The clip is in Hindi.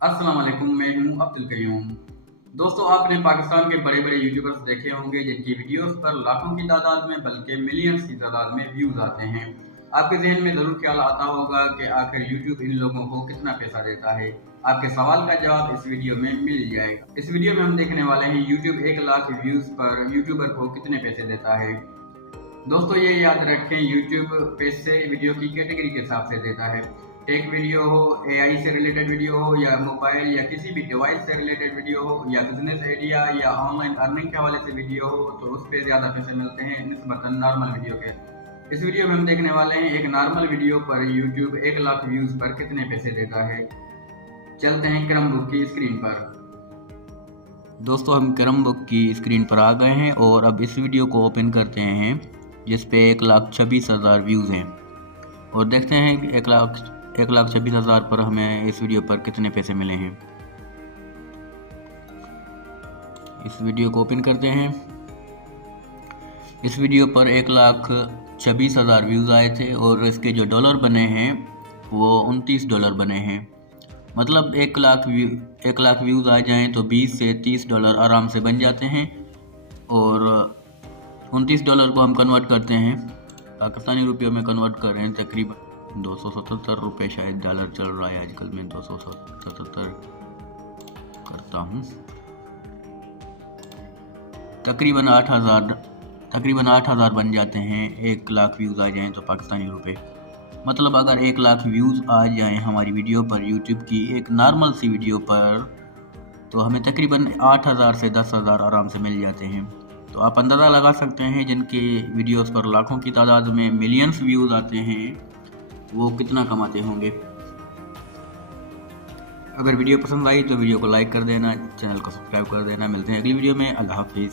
अस्सलाम वालेकुम, मैं हूं अब्दुल कयूम। दोस्तों, आपने पाकिस्तान के बड़े बड़े यूट्यूबर्स देखे होंगे जिनकी वीडियोस पर लाखों की तादाद में बल्कि मिलियंस की तादाद में व्यूज आते हैं। आपके जहन में ज़रूर ख्याल आता होगा कि आखिर यूट्यूब इन लोगों को कितना पैसा देता है। आपके सवाल का जवाब इस वीडियो में मिल जाएगा। इस वीडियो में हम देखने वाले हैं यूट्यूब 1 लाख व्यूज पर यूट्यूबर को कितने पैसे देता है। दोस्तों, ये याद रखें, यूट्यूब पैसे वीडियो की कैटेगरी के हिसाब से देता है। टेक वीडियो हो, एआई से रिलेटेड वीडियो हो, या मोबाइल या किसी भी डिवाइस से रिलेटेड वीडियो हो, या बिजनेस आइडिया या ऑनलाइन अर्निंग के हवाले से वीडियो हो, तो उस पर ज़्यादा पैसे मिलते हैं निस्बतन नॉर्मल वीडियो के। इस वीडियो में हम देखने वाले हैं एक नॉर्मल वीडियो पर यूट्यूब 1 लाख व्यूज़ पर कितने पैसे देता है। चलते हैं क्रम बुक की स्क्रीन पर। दोस्तों, हम क्रम बुक की स्क्रीन पर आ गए हैं और अब इस वीडियो को ओपन करते हैं जिस पे 1,26,000 व्यूज़ हैं और देखते हैं कि 1,26,000 पर हमें इस वीडियो पर कितने पैसे मिले हैं। इस वीडियो को ओपन करते हैं। इस वीडियो पर 1,26,000 व्यूज़ आए थे और इसके जो डॉलर बने हैं वो $29 बने हैं। मतलब 1 लाख व्यूज़ आ जाएं तो $20 से $30 आराम से बन जाते हैं और $29 को हम कन्वर्ट करते हैं पाकिस्तानी रुपयों में, कन्वर्ट कर रहे हैं तकरीबन 277 रुपये, शायद डॉलर चल रहा है आजकल। मैं 277 करता हूँ, तकरीबन 8,000 बन जाते हैं 1 लाख व्यूज़ आ जाएं तो पाकिस्तानी रुपए। मतलब अगर 1 लाख व्यूज़ आ जाएं हमारी वीडियो पर, यूट्यूब की एक नॉर्मल सी वीडियो पर, तो हमें तकरीबन 8,000 से 10,000 आराम से मिल जाते हैं। तो आप अंदाज़ा लगा सकते हैं जिनके वीडियोस पर लाखों की तादाद में मिलियंस व्यूज़ आते हैं वो कितना कमाते होंगे। अगर वीडियो पसंद आई तो वीडियो को लाइक कर देना, चैनल को सब्सक्राइब कर देना। मिलते हैं अगली वीडियो में। अल्लाह हाफिज़।